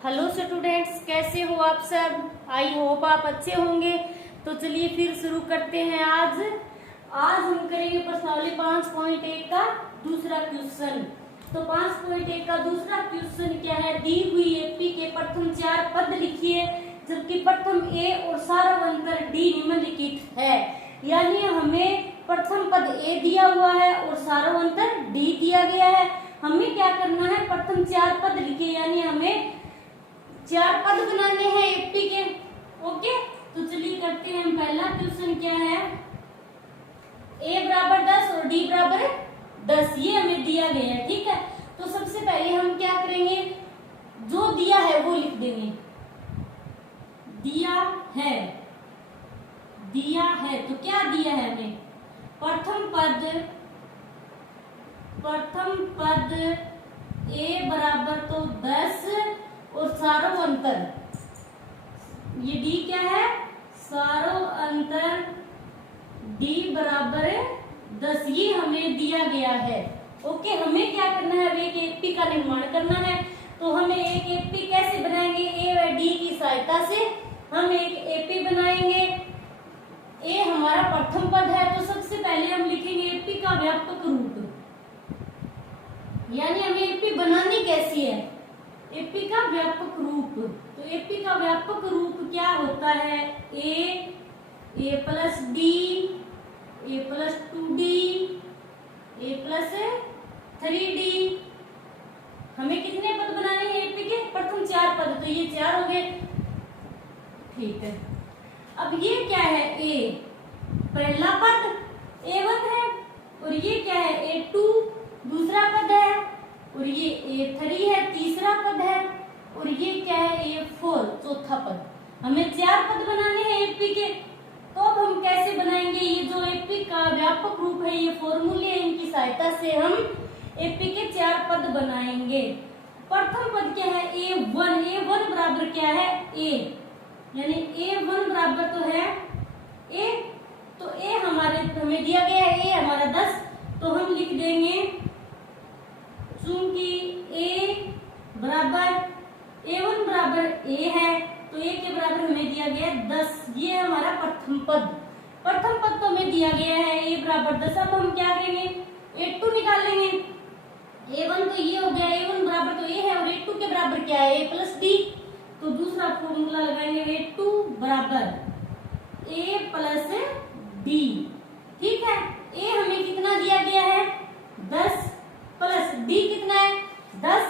Hello students, कैसे हो आप सब। आई होप आप अच्छे होंगे। तो चलिए फिर शुरू करते हैं। आज हम करेंगे प्रश्नावली 5.1 का दूसरा क्वेश्चन। तो 5.1 का दूसरा क्वेश्चन क्या है। दी हुई एपी के प्रथम 4 पद लिखिए, जबकि प्रथम ए और सारावंतर डी निम्नलिखित है। यानी हमें प्रथम पद ए दिया हुआ है और सारावंतर डी दिया गया है। हमें क्या करना है, प्रथम 4 पद लिखिए, यानी हमें 4 पद बनाने हैं एपी के। ओके, तो चलिए करते हैं। हम पहला क्वेश्चन क्या है, a बराबर 10 और d बराबर 10, ये हमें दिया गया है। ठीक है, तो सबसे पहले हम क्या करेंगे, जो दिया है वो लिख देंगे। दिया है तो क्या दिया है हमें, प्रथम पद a बराबर तो 10 और सारों ये d क्या है, सारों अंतर d बराबर 10, ये हमें दिया गया है। ओके, हमें क्या करना है, अब एक एपी का निर्माण करना है। तो हमें एक एपी कैसे बनाएंगे, ए व डी की सहायता से हम एक एपी बनाएंगे। ए हमारा प्रथम पद है, तो सबसे पहले हम लिखेंगे एपी का व्यापक रूप। यानी हमें एपी बनानी कैसी है, एपी का व्यापक रूप। तो एपी का व्यापक रूप क्या होता है, ए प्लस डी, ए प्लस 2d, ए प्लस 3d। हमें कितने पद बनाने हैं एपी के, प्रथम 4 पद, तो ये 4 हो गए। ठीक है, अब ये क्या है, ए पहला पद a1 है, और ये क्या है, a2 दूसरा पद है, और ये a3 है तीसरा पद है, और ये क्या है, a4 चौथा पद। हमें 4 पद बनाने हैं एपी के। तो अब हम कैसे बनाएंगे, ये जो एपी का व्यापक रूप है, ये फॉर्मूले है, इनकी सहायता से हम एपी के 4 पद बनाएंगे। प्रथम पद क्या है, a1 बराबर क्या है, a, यानी a1 बराबर तो है a, तो a हमें दिया गया है, a हमारा 10, तो हम लिख देंगे, चूंकि a1 बराबर a है, तो a के बराबर हमें दिया गया 10, ये हमारा प्रथम पद तो हमें दिया गया है a बराबर 10। अब हम क्या करेंगे, a2 निकालेंगे। a1 तो ये हो गया, a1 बराबर तो a है, और a2 के बराबर क्या है, a प्लस d। तो दूसरा फॉर्मूला लगाएंगे, a2 बराबर a प्लस d। ठीक है, a हमें कितना दिया गया है, 10, प्लस d कितना है, 10,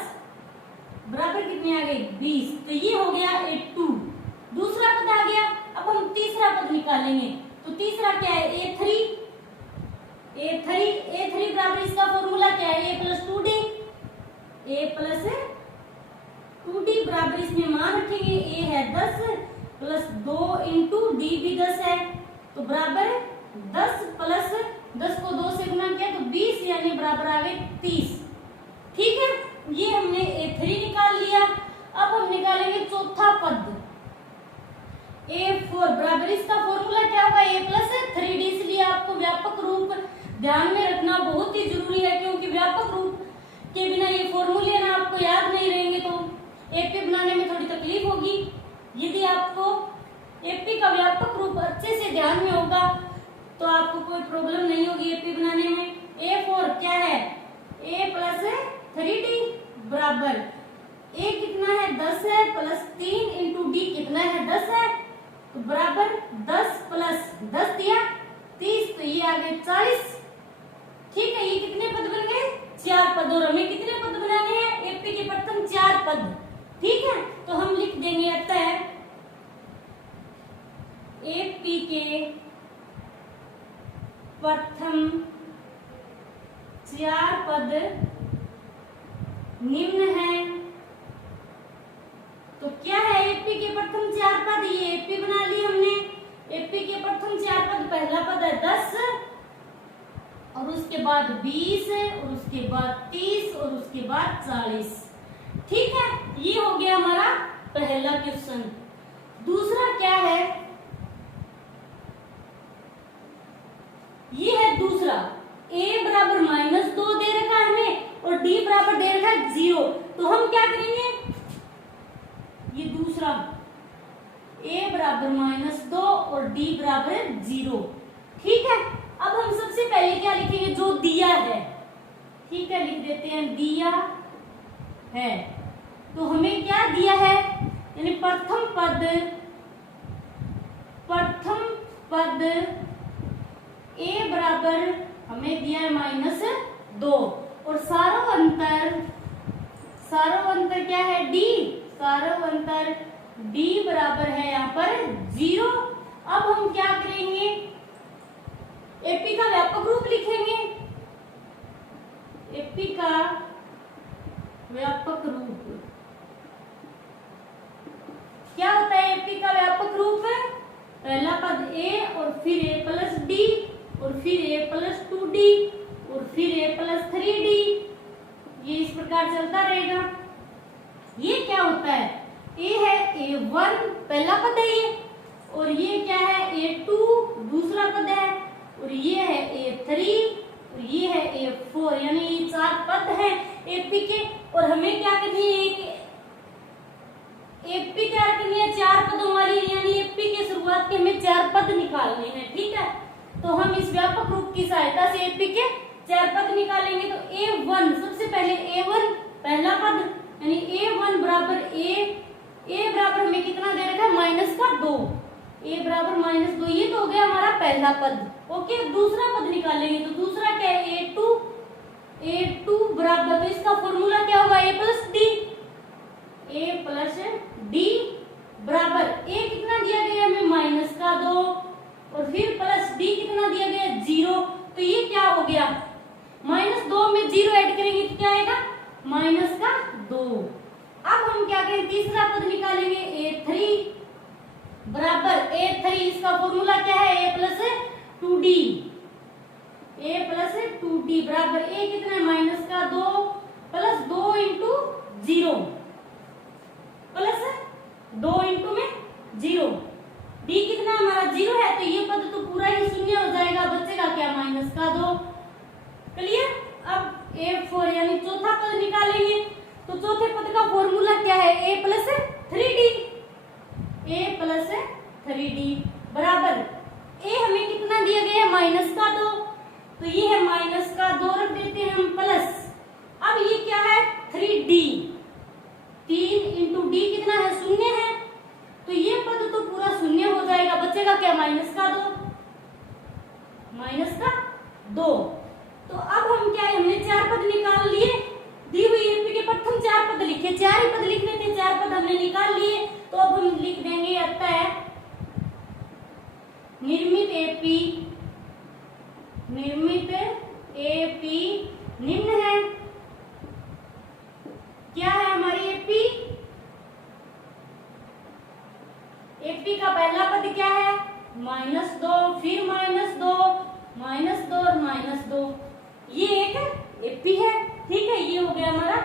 बराबर कितने आ गए, 20। तो ये हो गया a2, दूसरा पद आ गया। अब हम तीसरा पद निकालेंगे। तो तीसरा क्या है, a3 बराबर, इसका फॉर्मूला क्या है, a plus 2d, a plus 2d बराबर, इसमें मान रखेंगे, a है 10 प्लस 2 इंटू d भी 10 है, तो बराबर 10 प्लस 10 को 2 से गुना किया तो 20, यानी बराबर आ गए 30। ठीक है, ये हमने a3 निकाल लिया। अब हम निकालेंगे चौथा पद, a4 बराबर, इसका फॉर्मूला क्या होगा, a प्लस 3d। इसलिए आपको व्यापक रूप ध्यान में रखना बहुत ही जरूरी है, क्योंकि व्यापक रूप के बिना ये फॉर्मूले ना आपको याद नहीं रहेंगे तो एपी बनाने में थोड़ी तकलीफ होगी। यदि आपको एपी का व्यापक रूप अच्छे से ध्यान में होगा तो आपको कोई प्रॉब्लम नहीं होगी एपी बनाने में। a4 क्या है, a प्लस 3d बराबर, a कितना है, 10 है, प्लस 3 इंटू d कितना है, 10 है, तो बराबर 10 प्लस 10 दिया 30, तो ये आ गए 40। ठीक है, ये कितने पद बन गए, 4 पद। और हमें कितने पद बनाने हैं, एपी के प्रथम 4 पद। ठीक है, तो हम लिख देंगे, अतः एपी के प्रथम 4 पद निम्न है। तो क्या है एपी के प्रथम 4 पद, ये एपी बना ली हमने। एपी के प्रथम 4 पद, पहला पद है 10, और उसके बाद 20, और उसके बाद 30, और उसके बाद 40। ठीक है, ये हो गया हमारा पहला क्वेश्चन। दूसरा क्या है, ये है दूसरा, a बराबर -2 दे रखा है हमें, और d बराबर दे रखा है 0। तो हम क्या करेंगे, दूसरा a बराबर -2 और d बराबर 0। ठीक है, अब हम सबसे पहले क्या लिखेंगे, जो दिया है। ठीक है, लिख देते हैं दिया है। तो हमें क्या दिया है, यानी प्रथम पद a बराबर हमें दिया है -2 और सारो अंतर क्या है, d। सारो अंतर d बराबर है यहाँ पर 0। अब हम क्या करेंगे, एपी का व्यापक रूप लिखेंगे। एपी का व्यापक रूप क्या होता है, एपी का व्यापक रूप है पहला पद a और फिर a प्लस डी और फिर a प्लस 2d और फिर a प्लस 3d। ये इस प्रकार चलता रहेगा। ये क्या होता है, a है a1 पहला पद है ये, और ये क्या है a2 दूसरा पद है, और ये है a3 और ये है a4, यानी ये 4 पद है एपी के। और हमें क्या करनी है, एपी तैयार करनी है 4 पदों वाली, यानी एपी के शुरुआत के हमें 4 पद निकालने हैं। ठीक है, तो हम इस व्यापक रूप की सहायता से एपी के 4 पद निकालेंगे। तो a1 सबसे पहले a1 पहला पद, यानी a1 बराबर a बराबर हमें कितना दे रखा है -2, a बराबर -2, ये तो हो गया हमारा पहला पद। ओके, दूसरा पद निकालेंगे। तो दूसरा क्या है, a2 बराबर, तो इसका फॉर्मूला क्या होगा, a प्लस डी बराबर a कितना दिया गया हमें -2 और फिर प्लस d कितना दिया गया 0। तो ये क्या हो गया, -2 में 0 ऐड करेंगे तो क्या आएगा -2। अब हम क्या करें, तीसरा पद निकालेंगे a3 बराबर a3, इसका फॉर्मूला क्या है, a प्लस 2d बराबर a कितना है -2 प्लस 2 इंटू 0 प्लस 2 इंटू में 0, d कितना हमारा 0 है, तो ये पद तो पूरा ही शून्य हो जाएगा, बचेगा क्या -2। क्लियर। अब a4 यानी चौथा पद निकालेंगे। तो चौथे पद का फॉर्मूला क्या है, a प्लस 3d बराबर a हमें कितना दिया गया है -2, तो ये है -2 रख देते हैं हम प्लस। अब ये क्या है 3d, 3 इंटू डी कितना है, 0 है, तो ये पद तो पूरा शून्य हो जाएगा, बचेगा क्या -2। तो अब हम क्या है, हमने 4 पद निकाल लिए, दी हुई एपी के प्रथम 4 पद लिखे, 4 ही पद लिखने थे, 4 पद हमने निकाल लिए। तो अब हम लिख देंगे अतः निर्मित एपी निम्न है। क्या है हमारी एपी, एपी का पहला पद क्या है -2, फिर -2 और -2, ये एक एपी है। ठीक है, ये हो गया हमारा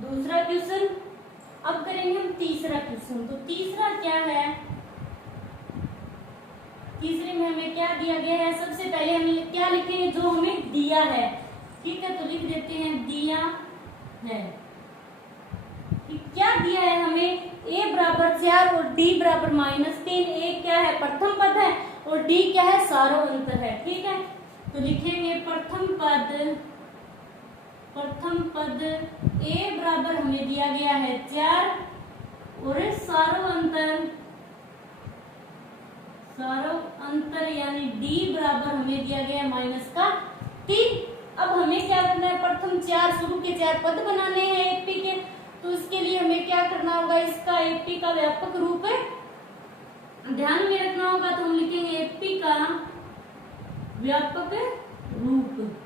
दूसरा क्वेश्चन। अब करेंगे हम तीसरा क्वेश्चन। तो तीसरा क्या है, तीसरे में हमें क्या दिया गया है, सबसे पहले हम क्या लिखेंगे, जो हमें दिया है। ठीक है, तो लिख देते हैं दिया है। क्या दिया है हमें, a बराबर 4 और d बराबर -3। a क्या है, प्रथम पद है, और d क्या है, सारो अंतर है। ठीक है, तो लिखेंगे प्रथम पद a बराबर हमें दिया गया है 4 और सारो अंतर यानी d बराबर हमें दिया गया है -3। अब हमें क्या करना है, प्रथम 4 शुरू के 4 पद बनाने हैं एपी के। तो इसके लिए हमें क्या करना होगा, इसका एपी का व्यापक रूप ध्यान में रखना होगा। तो हम लिखेंगे एपी का व्यापक रूप।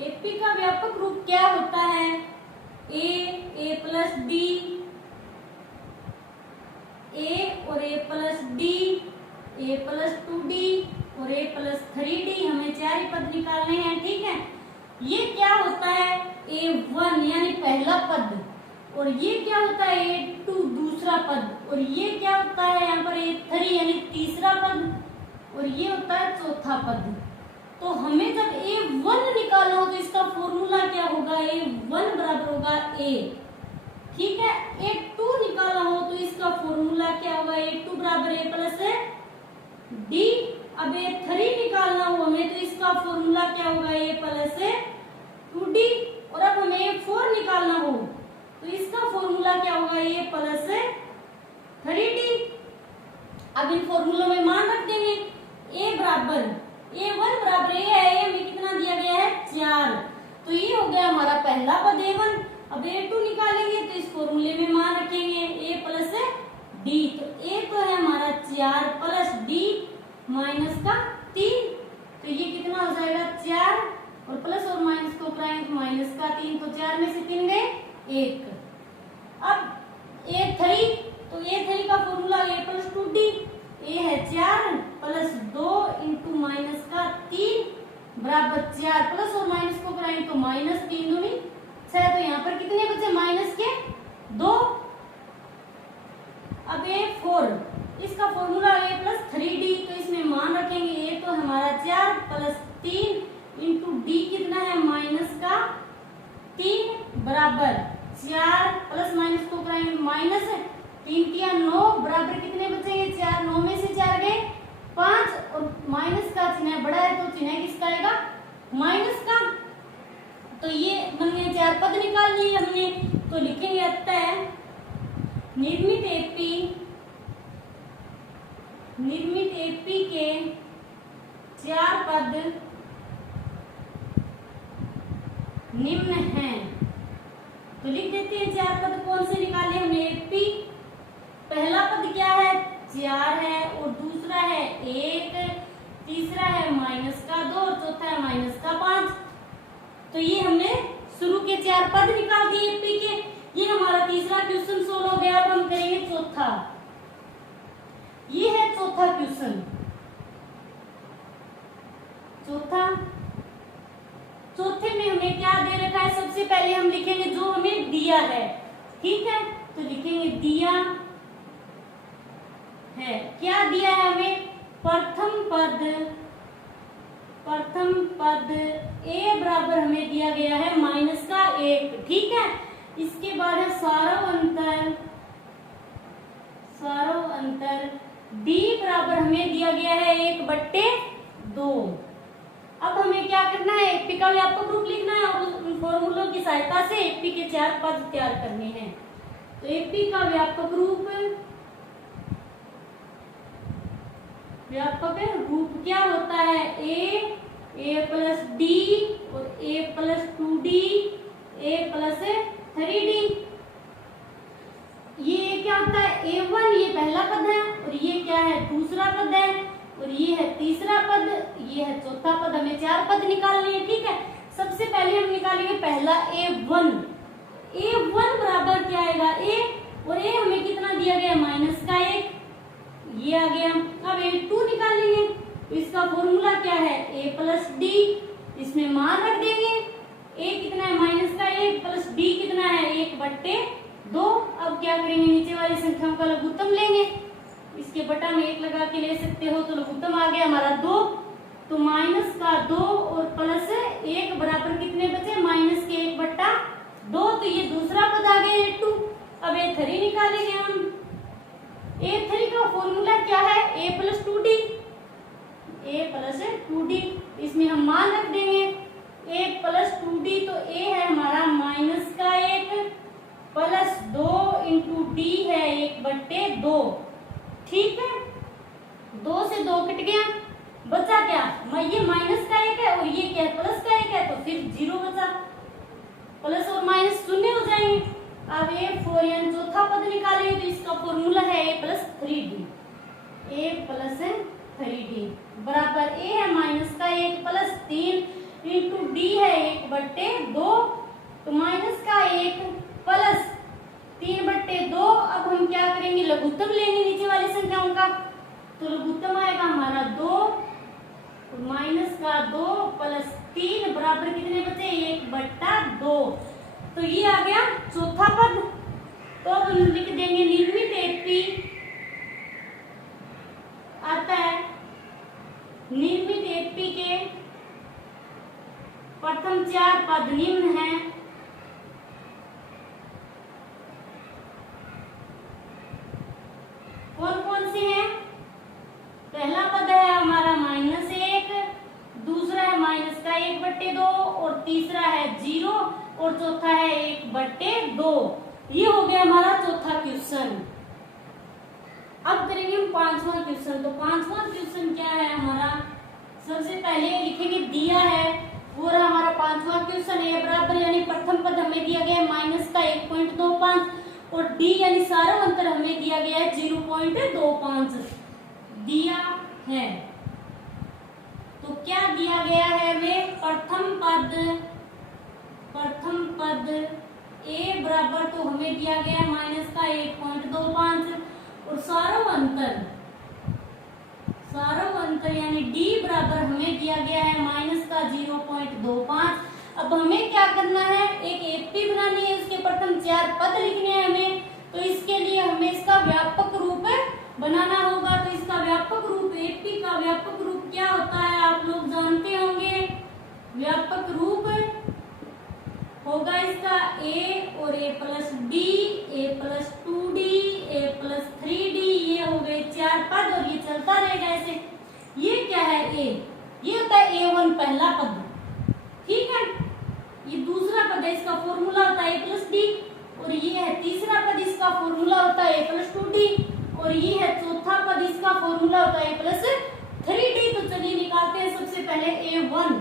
एपी का व्यापक रूप क्या होता है, a प्लस डी, a और a plus D, a plus 2d और a प्लस 3d, हमें 4 ही पद निकालने हैं। ठीक है, ये क्या होता है, a1 यानी पहला पद, और ये क्या होता है a2 दूसरा पद, और ये क्या होता है यहाँ पर a3 यानी तीसरा पद, और ये होता है चौथा पद। तो हमें जब a1 निकालना हो तो इसका फॉर्मूला क्या होगा, a1 बराबर होगा a। ठीक है, a2 निकालना हो क्या होगा, A2 बराबर A प्लस डी। अब A3 निकालना हो हमें तो इसका फॉर्मूला क्या होगा, A प्लस 2D। और अब हमें A4 निकालना हो तो इसका फॉर्मूला क्या होगा, A प्लस 3D। अब इन फॉर्मूलों में मान रख देंगे। A बराबर A1 बराबर A है, A में कितना दिया गया है 4, तो ये हो गया हमारा पहला पद A1। अब A2 निकालेंगे तो इस फॉर्मूले में मान रखेंगे A प्लस D। तो A तो है हमारा 4 प्लस D माइनस का 3, तो ये कितना हो जाएगा 4 और प्लस और माइनस को कराएंगे तो माइनस का 3, तो 4 में से 3 गए 1। अब A3, तो A3 का formula A plus 2D। A है 4 प्लस 2 इंटू माइनस का 3 बराबर 4, प्लस और माइनस को कराएंगे तो माइनस 3 दूनी 6, तो यहाँ पर कितने बचे माइनस के 2। अब A4, इसका फॉर्मूला A प्लस 3D, तो इसमें मान रखेंगे A तो हमारा 4 प्लस 3 इंटू D कितना है माइनस का 3 बराबर 4, प्लस माइनस को कराएंगे माइनस 3 तिया 9 बराबर कितने बचेंगे 4, 9 में से 4 गए 5, और माइनस का चिन्ह बड़ा है तो चिन्ह किसका आएगा माइनस का। तो ये बन गए 4 पद निकाल लिए हमने, तो लिखेंगे अतः निर्मित एपी के 4 पद निम्न हैं। तो लिख देते हैं 4 पद कौन से निकाले हमने। एपी पहला पद क्या है 4 है, और दूसरा है 1, तीसरा है माइनस का 2 और चौथा है माइनस का 5। तो ये हमने शुरू के 4 पद निकाल दिए एपी के। ये हमारा तीसरा क्वेश्चन सोल्व हो गया। अब हम करेंगे चौथा। ये है चौथा क्वेश्चन। चौथे में हमें क्या दे रखा है, सबसे पहले हम लिखेंगे जो हमें दिया है, ठीक है। तो लिखेंगे दिया है, क्या दिया है हमें, प्रथम पद A बराबर हमें दिया गया है माइनस का 1, ठीक है। इसके बाद है सारों अंतर D बराबर हमें दिया गया है 1/2। अब हमें क्या करना है, एपी का व्यापक रूप लिखना है और उन फॉर्मूलों की सहायता से एपी के 4 पद तैयार करने हैं। तो एपी का व्यापक रूप क्या होता है, A प्लस डी और A plus 2D, A plus 3D। ये क्या होता है, A1 ये पहला पद है और ये क्या है दूसरा पद है, और ये है तीसरा पद, ये है चौथा पद। हमें 4 पद निकालने हैं, ठीक है। सबसे पहले हम निकालेंगे पहला A1 बराबर क्या आएगा A, और A हमें कितना दिया गया माइनस का 1, ये आ गया। अब A2 निकालेंगे, तो इसका फॉर्मूला क्या है A प्लस D। इसमें मान रख देंगे, A कितना है माइनस का 1 प्लस D कितना है 1/2। अब क्या करेंगे, नीचे वाली संख्याओं का लघुत्तम लेंगे, इसके बटा में 1 लगा के ले सकते हो, तो लघुत्तम आ गया हमारा 2। तो माइनस का 2 और प्लस 1 बराबर कितने बचे माइनस के 1/2। तो ये दूसरा पद आ गया A2। अब A3 निकालेंगे हम। A3 का फॉर्मूला क्या है A प्लस 2D। इसमें हम मान रख देंगे A प्लस 2D, तो A है हमारा माइनस का 1 प्लस 2 इंटू D है 1/2, ठीक है। 2 से 2 कट गया, बचा क्या, ये माइनस का 1 है और ये क्या प्लस का 1 है, तो फिर 0 बचा, प्लस और माइनस शून्य हो जाएंगे। अब A4 यानी चौथा पद निकालेंगे, तो इसका फॉर्मूला है A प्लस 3D बराबर A है माइनस का 1 प्लस 3 इंटू D है 1/2, तो माइनस का 1 प्लस 3/2। अब हम क्या करेंगे, लघुत्तम लेंगे नीचे वाली संख्याओं का, तो लघुत्तम आएगा हमारा 2, तो माइनस का 2 प्लस 3 बराबर कितने बचे 1/2। तो ये आ गया चौथा पद। तो अब हम लिख देंगे निर्मित एपी आता है, निर्मित एपी के प्रथम 4 पद निम्न हैं। 1/2 और तीसरा है 0 और चौथा है 1/2। ये हो गया हमारा चौथा क्वेश्चन। अब करेंगे हम पांचवा क्वेश्चन। तो पांचवा क्वेश्चन क्या है हमारा, सबसे पहले लिखेंगे दिया है वो रहा हमारा पांचवा क्वेश्चन। ए बराबर यानी प्रथम पद हमें दिया गया है माइनस का 1.25 और डी यानी सारा अंतर हमें दिया गया है 0.25 दिया है। तो क्या दिया गया है हमें, प्रथम पद ए बराबर तो हमें दिया गया है माइनस का 1.25 और सारा अंतर यानी डी बराबर हमें दिया गया है माइनस का 0.25। अब हमें क्या करना है, एक एपी बनानी है, उसके प्रथम 4 पद लिखने हैं हमें। तो इसके लिए हमें इसका व्यापक रूप बनाना होगा। तो इसका व्यापक रूप, एपी का व्यापक रूप क्या होता है आप लोग जानते होंगे। व्यापक रूप होगा इसका a और a plus D, a plus 2d, a plus 3d। ये हो गए 4 पद और ये चलता रहेगा ऐसे। ये क्या है a, ये होता है a1 पहला पद, ठीक है। ये दूसरा पद है, इसका फॉर्मूला होता है a प्लस डी। और ये है तीसरा पद, इसका फॉर्मूला होता है a प्लस 2d। और ये है चौथा पद, इसका फॉर्मूला होता है a प्लस 3d। तो चलिए निकालते हैं सबसे पहले a1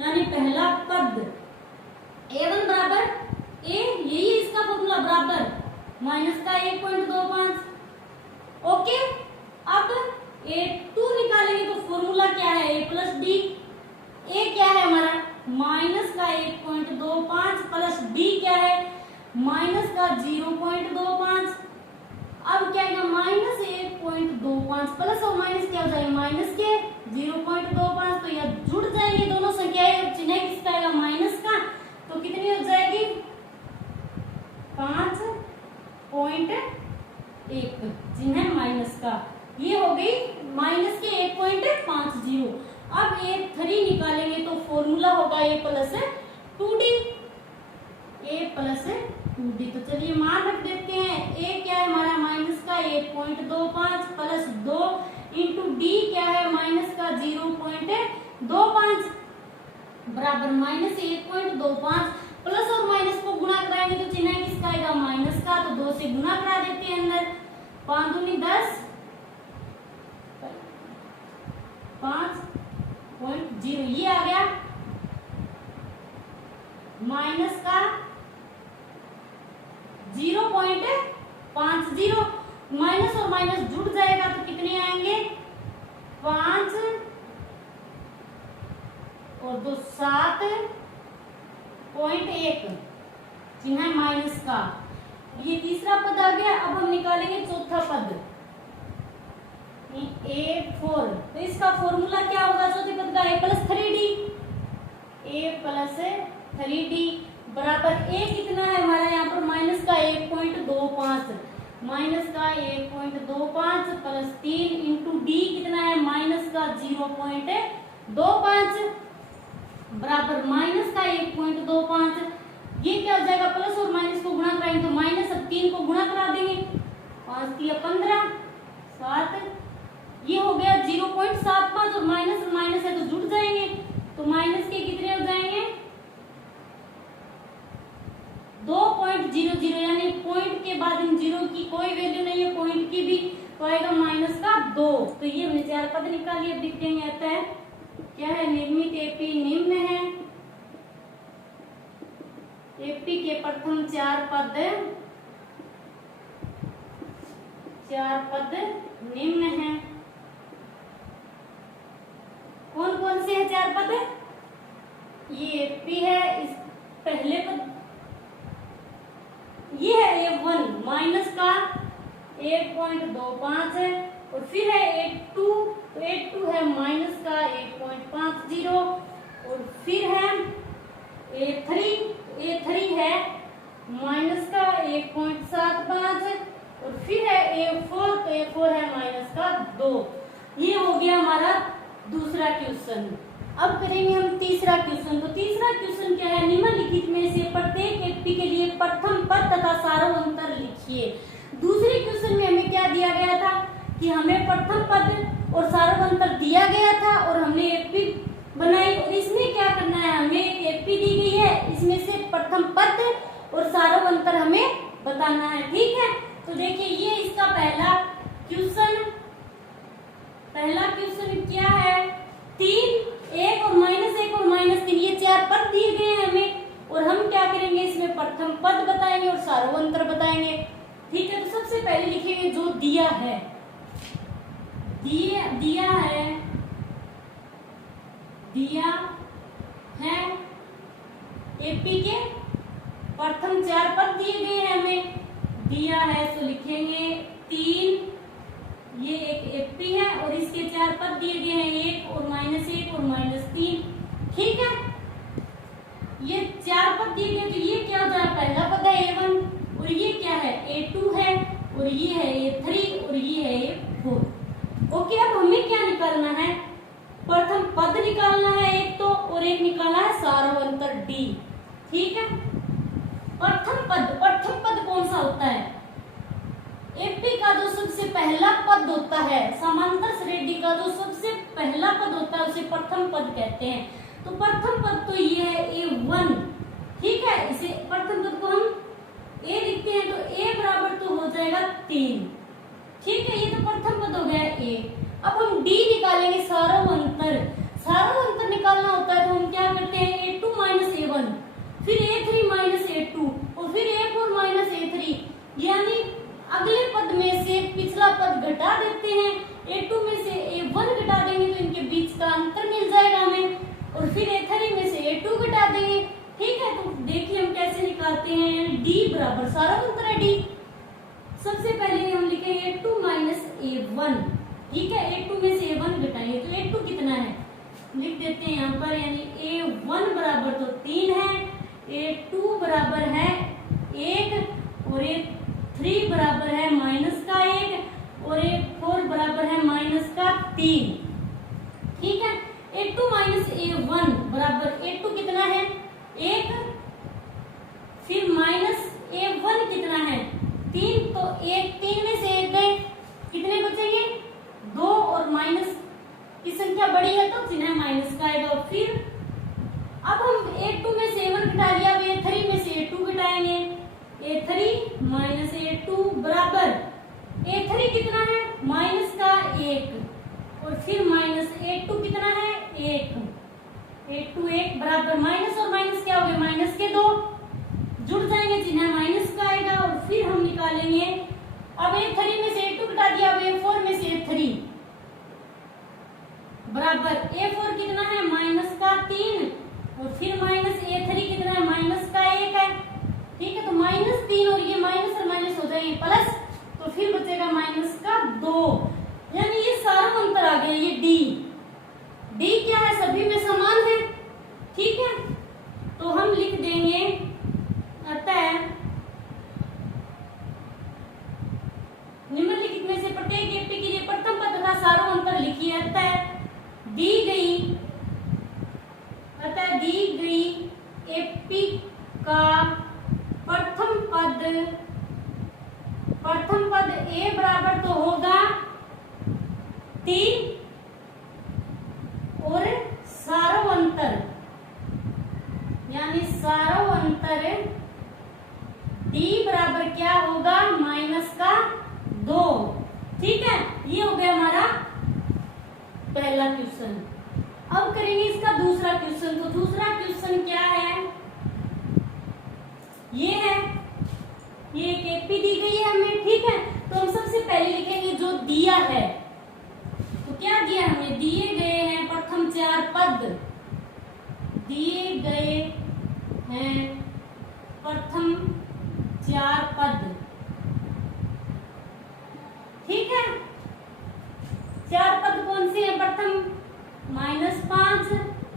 यानी पहला पद। a1 बराबर a, यही इसका फॉर्मूला, बराबर माइनस का 1.25। ओके, अब a2 निकालेंगे तो फॉर्मूला क्या है a प्लस डी। a क्या है हमारा माइनस का 1.25 प्लस d क्या है माइनस का 0.25। अब क्या है माइनस 1.25 प्लस और माइनस क्या हो जाएगा माइनस के 0.25। तो यह जुड़ जाएंगे दोनों संख्याएं। अब चिन्ह किसका आएगा माइनस का, तो कितनी हो जाएगी 5.1 चिन्ह माइनस का। ये हो गई माइनस के 1.50। अब a3 निकालेंगे तो फॉर्मूला होगा a plus 2d, a plus 2d। तो चलिए मान रख देते हैं। a क्या है हमारा माइनस का 1.25 प्लस 2 इंटू डी क्या है माइनस का 0.25 बराबर माइनस 1.25। प्लस और माइनस को गुणा कराएंगे तो चिन्ह किसका आएगा माइनस का। तो 2 से गुणा करा देते हैं अंदर, 5 दूनी 10, 5.0। ये आ गया माइनस का 0.50। माइनस और माइनस जुड़ जाएगा तो कितने आएंगे 5 और 2 7.1 चिन्ह माइनस का। ये तीसरा पद आ गया। अब हम निकालेंगे चौथा पद a4। तो इसका फॉर्मूला क्या होगा चौथे पद का a plus 3d, a plus 3d बराबर a कितना है हमारा यहाँ पर माइनस का 1.25, माइनस का 1.25 प्लस 3 इंटू डी कितना है माइनस का 0.25 बराबर माइनस का 1.25। ये क्या हो जाएगा प्लस और माइनस को गुणा कराएंगे तो माइनस, अब 3 को गुणा करा देंगे 5 3 15 7। ये हो गया 0.75 और माइनस है तो जुड़ जाएंगे। तो माइनस के कितने हो जाएंगे 2.00 यानी पॉइंट के बाद इन जीरो की कोई वैल्यू नहीं है, पॉइंट की भी, तो आएगा माइनस का 2। तो ये हमने 4 पद निकाल लिया। देखते हैं आता है क्या है। निर्मित एपी निम्न है। एपी के प्रथम 4 पद निम्न है। कौन कौन से है 4 पद, ये एपी है, इस पहले पद ये है a1 माइनस का 1.25 है और फिर है a2, तो a2 है माइनस का 1.50 और फिर है a3 है माइनस का 1.75 और फिर है a4, तो a4 है माइनस का 2। ये हो गया हमारा दूसरा क्वेश्चन। अब करेंगे हम तीसरा क्वेश्चन। तो तीसरा क्वेश्चन क्या है, निम्नलिखित में से प्रत्येक एपी के लिए प्रथम पद तथा सारोत्तर लिखिए। दूसरे क्वेश्चन में हमें क्या दिया गया था कि हमें प्रथम पद और सारोत्तर दिया गया था और हमने एपी बनाई और इसमें क्या करना है, हमें एक एपी दी गई है, इसमें से प्रथम पद और सारों अंतर हमें बताना है। ठीक है, तो देखिए ये इसका पहला क्वेश्चन क्या है, 3 1 और -1 और -3 ये 4 पद दिए गए हैं हमें, और हम क्या करेंगे इसमें प्रथम पद बताएंगे और सारों अंतर बताएंगे। ठीक है, तो सबसे पहले लिखेंगे जो दिया है, दिया है एपी के प्रथम 4 पद दिए गए हैं हमें, दिया है तो लिखेंगे 3, ये एक एपी है और इसके 4 पद दिए गए हैं, 1 और -1 और -3। ठीक है, ये 4 पद दिए गए, तो ये क्या हो जाएगा, पहला पद है A1 और ये क्या है A2 है और ये है A3 और ये है A4। ओके, अब हमें क्या निकालना है, प्रथम पद निकालना है एक तो, और एक निकालना है सारों अंतर D। ठीक है, प्रथम पद कौन सा होता है, एपी का जो सबसे पहला पद होता है, समांतर श्रेणी का जो सबसे पहला पद होता है उसे प्रथम पद कहते हैं। तो प्रथम पद तो ये है A1। ठीक है, इसे प्रथम पद को हम A लिखते हैं, तो A बराबर तो हो जाएगा 3। ठीक है, ये तो प्रथम पद हो गया A। अब हम D निकालेंगे, सारों अंतर निकालना होता है, तो हम क्या करते हैं, A2 A1, फिर A3 A2 और फिर A4 A3, यानी अगले पद में से पिछला पद घटा देते हैं, A2 में से A1 घटा देंगे तो इनके बीच का अंतर मिल जाएगा हमें, और फिर A3 में से A2 घटा देंगे। ठीक है, तो देखिए हम कैसे निकालते हैं, D बराबर सारा अंतर है D। सबसे पहले हम लिखेंगे A2 A1। ठीक है, A2 में से A1 घटाएंगे तो A2 कितना है, लिख देते हैं यहाँ पर, यानी A1 बराबर तो 3 है, A2 बराबर है 1 और A3 बराबर है -1 और A4 बराबर है -3। ठीक है, A2 A1 बराबर A2 कितना है 1, फिर -A1 कितना है 3, तो 3 में से 1 गए, कितने बचेंगे 2, और माइनस की संख्या बड़ी है तो चिन्ह माइनस का आएगा। फिर अब हम A2 में से A1 घटा लिया, अब A3 में से A2 घटाएंगे, A3 A2 बराबर A3 कितना है -1 और फिर A2 कितना है 1, A2 1 बराबर माइनस और माइनस क्या हो गए, माइनस के 2 जुड़ जाएंगे, चिन्ह माइनस का आएगा। और फिर हम निकालेंगे, अब A3 में से A2 घटा दिया, अब A4 में से A3 बराबर A4 कितना है -3 और फिर A3 कितना है -1 है। ठीक है, तो -3 और ये माइनस और माइनस हो जाएंगे प्लस, तो फिर बचेगा -2, यानी ये सारा अंतर आ गया, ये D क्या है, सभी में समान है। ठीक है, तो हम लिख देंगे, अतः निम्नलिखित में से प्रत्येक एपी के लिए प्रथम पद तथा सारों अंतर लिखिए। अतः दी गई एपी का प्रथम पद A बराबर तो होगा 3 और सारों अंतर, यानी सारों अंतर D बराबर क्या होगा -2। ठीक है, ये हो गया हमारा पहला क्वेश्चन। अब करेंगे इसका दूसरा क्वेश्चन। तो दूसरा क्वेश्चन क्या है, ये है, ये एक एपी दी गई है हमें। ठीक है, तो हम सबसे पहले लिखेंगे जो दिया है, तो क्या दिया हमें, दिए गए हैं प्रथम 4 पद, दिए गए हैं प्रथम 4 पद। ठीक है, 4 पद कौन से हैं, प्रथम -5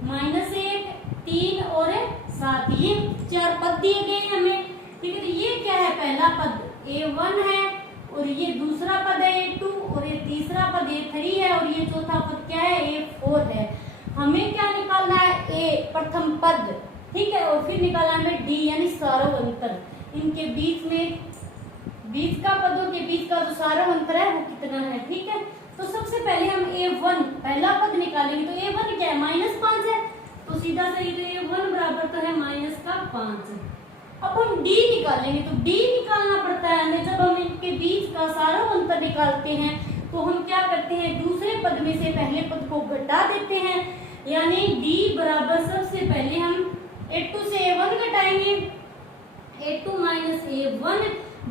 -1 3 और 7, ये 4 पद दिए गए हैं हमें। ठीक है, तो ये क्या है, पहला पद A1 है और ये दूसरा पद है A2 और ये तीसरा पद A3 है और ये चौथा पद क्या है, A4 है। हमें क्या निकालना है, A प्रथम पद। ठीक है, और फिर निकालना है D यानी सारों अंतर, इनके बीच में, बीच का पदों के बीच का जो सारों अंतर है वो कितना है। ठीक है, तो सबसे पहले हम a1 पहला पद निकालेंगे। तो a1 क्या है, -5 है, तो सीधा सही तो a1 बराबर तो है -5। अब हम d निकालेंगे। तो d निकालना पड़ता है हमें। जब हम इनके बीच का सारा अंतर निकालते हैं तो हम क्या करते हैं, दूसरे पद में से पहले पद को घटा देते हैं, यानी d बराबर सबसे पहले हम a2 से a1 घटाएंगे। a2 माइनस a1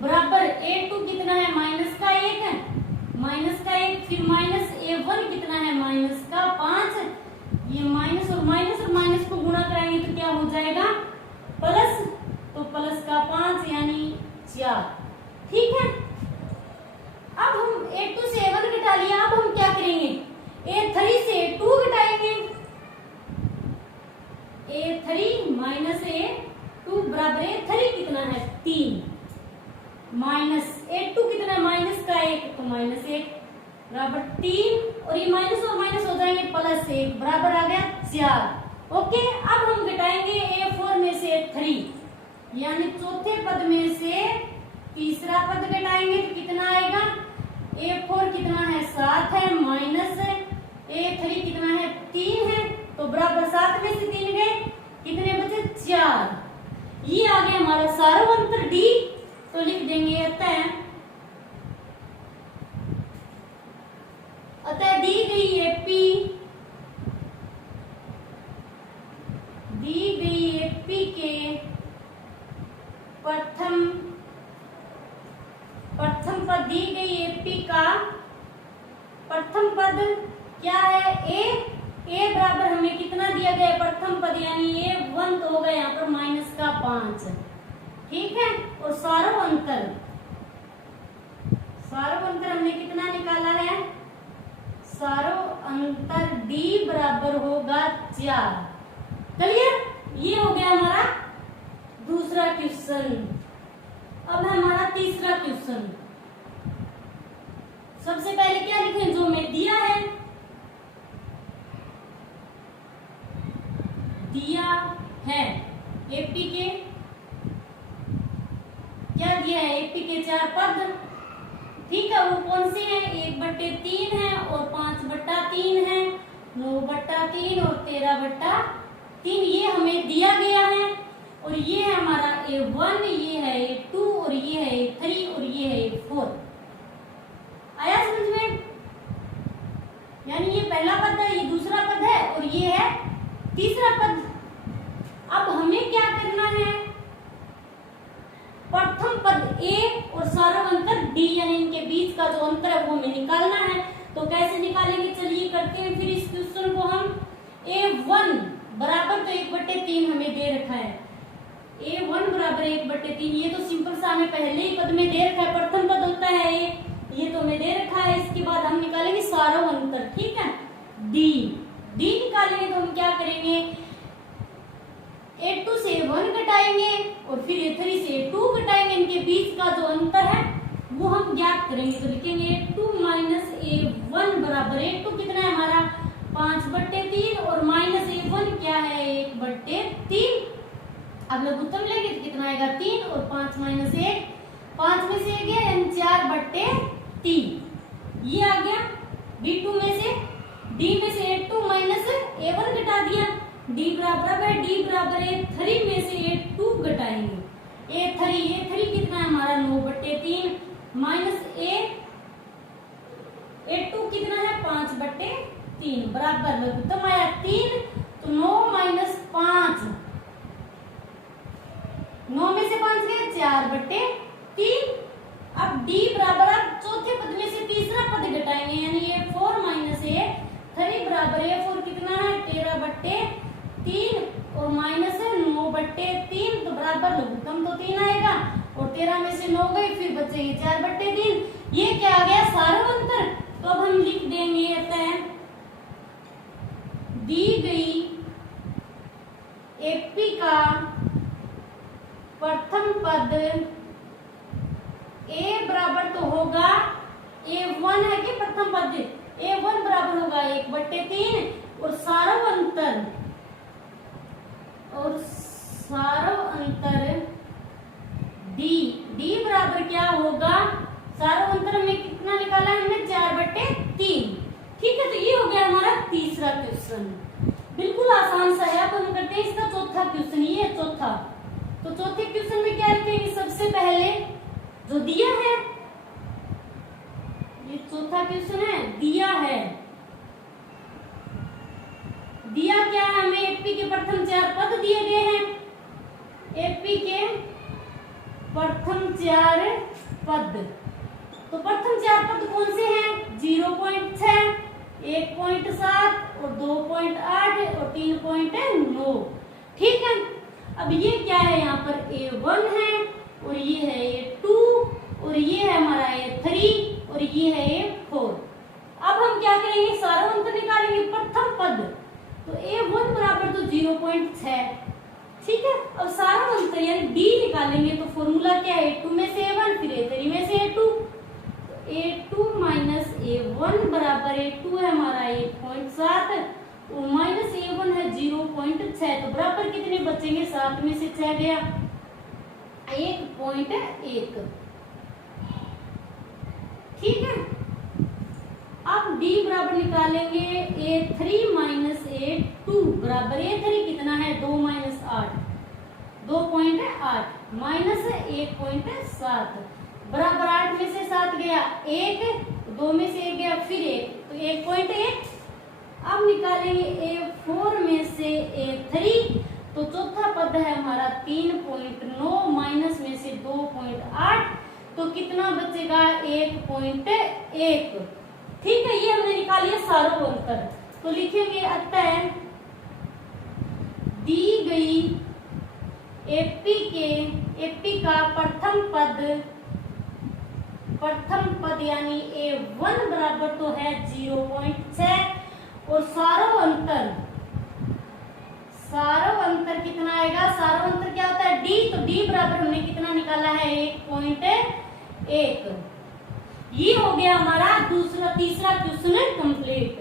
बराबर a2 कितना है, -1 है, -1, फिर माइनस a1 कितना है, -5। ये माइनस और माइनस को गुणा कराएंगे तो क्या हो जाएगा, प्लस, तो +5 यानी 4। ठीक है, अब हम a2 से a1 घटा लिया। अब हम क्या करेंगे, a3 से a2 घटाएंगे। a3 माइनस a2 बराबर a3 कितना है, 3, माइनस a2 कितना है, -1, तो -1 बराबर 3, और ये माइनस और माइनस हो जाएंगे +1 बराबर आ गया 4। ओके, अब हम घटाएंगे a4 में से a3, यानी चौथे पद में से तीसरा पद घटाएंगे तो कितना आएगा, a4 कितना है, 7 है, माइनस a3 कितना है, 3 है, तो बराबर 7 में से 3 गए, कितने बचे, 4। ये आ गया हमारा सार्वंतर d। तो लिख देंगे अतः दी गई एपी के प्रथम पद, दी गई एपी का प्रथम पद क्या है, ए बराबर हमें कितना दिया गया है, प्रथम पद यानी a1 तो होगा यहाँ पर -5। ठीक है, और सार्वंतर हमने कितना निकाला है, सार्वंतर d बराबर होगा 4। क्लियर, ये हो गया हमारा दूसरा क्वेश्चन। अब हमारा तीसरा क्वेश्चन। सबसे पहले क्या लिखें, जो हमें दिया है, एपी के क्या दिया है, एपी के 4 पद। ठीक है, वो कौन से हैं, 1/3 है और 5/3 है, 9/3 और 13/3, ये हमें दिया गया है। और ये है हमारा a1, ये है a2 और ये है a3 और ये है a4। आया समझ में, यानी ये पहला पद है, ये दूसरा पद है और ये है तीसरा पद। अब हमें क्या करना है, प्रथम पद a और सार्वंतर d, यानी इनके बीच का जो अंतर है वो हमें निकालना है। तो कैसे निकालेंगे, चलिए करते हैं फिर इस क्वेश्चन को हम। a1 बराबर तो 1/3 हमें दे रखा है, a1 बराबर 1/3, ये तो सिंपल सा हमें पहले ही पद में दे रखा है, प्रथम पद होता है ये तो हमें दे रखा है। इसके बाद हम निकालेंगे सार्वंतर। ठीक है, d निकालेंगे तो हम क्या करेंगे, a2 से a1 घटाएंगे और फिर a3 से a2 घटाएंगे, इनके बीच का जो अंतर है वो हम ज्ञात करेंगे। तो लिखेंगे a2 माइनस a1 बराबर, a2 कितना है हमारा 5/3 और माइनस a1 क्या है 1/3। अब लघुत्तम लेंगे तो कितना आएगा 3 और 5 माइनस 1, 5 में से 1 गया यानी 4/3, ये आ गया। d2 में से a2 माइनस a1 घटा दिया, d बराबर a3 में से a2 घटाएंगे, a3 कितना है हमारा 9/3 माइनस a2 कितना है 5/3 बराबर लघुत्तम आया 3, तो 9 माइनस 5, 9 में से 5 गया 4/3। अब d बराबर, अब चौथे पद में से तीसरा पद घटाएंगे, यानी a4 माइनस a3 बराबर a4 कितना है 13/3 और माइनस 9/3, तो बराबर लघुत्तम तो 3 आएगा और 13 में से 9 गए, फिर बचेंगे 4/3। ये क्या आ गया सार्वंतर। तो अब हम लिख देंगे अतः दी गई एपी का प्रथम पद a बराबर तो होगा a1 है कि प्रथम पद, a1 बराबर होगा 1/3 और सार्वंतर d बराबर क्या होगा, सार्वंतर में कितना निकाला हमने 4/3, ठीक है, तो ये हो गया हमारा तीसरा क्वेश्चन, बिल्कुल आसान सा है। अब हम करते हैं इसका चौथा क्वेश्चन, ये है चौथा। तो चौथे क्वेश्चन में क्या लिखेंगे, सबसे पहले जो दिया है, ये चौथा क्वेश्चन है, दिया है, दिया क्या है हमें, एपी के प्रथम 4 पद दिए गए हैं, एपी के प्रथम 4 पद। तो प्रथम 4 पद कौन से हैं, 0.6, 1.7 और 2.8 और 3.9। ठीक है, अब ये क्या है, यहाँ पर A1 है और ये है A2 और ये है हमारा A3 और ये है A4। अब हम क्या करेंगे, सारा अंतर निकालेंगे, प्रथम पद तो A1 बराबर तो 0.6। ठीक है, अब सारा अंतर यानी D निकालेंगे तो फॉर्मूला क्या है, A2 में से A1 फिर A3 में से A2, तो A2 माइनस A1 बराबर A2 है हमारा 1.7 और माइनस A1 है 0.6, तो बराबर कितने बचेंगे, 7 में से 6 गया 1.1। ठीक है, अब D बराबर निकालेंगे A3 माइनस A2 बराबर, A3 कितना है 2 माइनस 8, 2.8 माइनस 1.7 बराबर 8 में से 7 गया 1, 2 में से 1 गया फिर 1, तो 1.1। अब निकालेंगे A4 में से A3, तो चौथा पद है हमारा 3.9 माइनस में से 2.8, तो कितना बचेगा 1.1। ठीक है, ये हमने निकाल लिया सारों अंतर। तो लिखेंगे अतः दी गई एपी का प्रथम पद यानी A1 बराबर तो है 0.6 और सारों अंतर कितना आएगा, सारों अंतर क्या होता है D, तो D बराबर हमने कितना निकाला है 1.1। ये हो गया हमारा तीसरा क्वेश्चन कंप्लीट।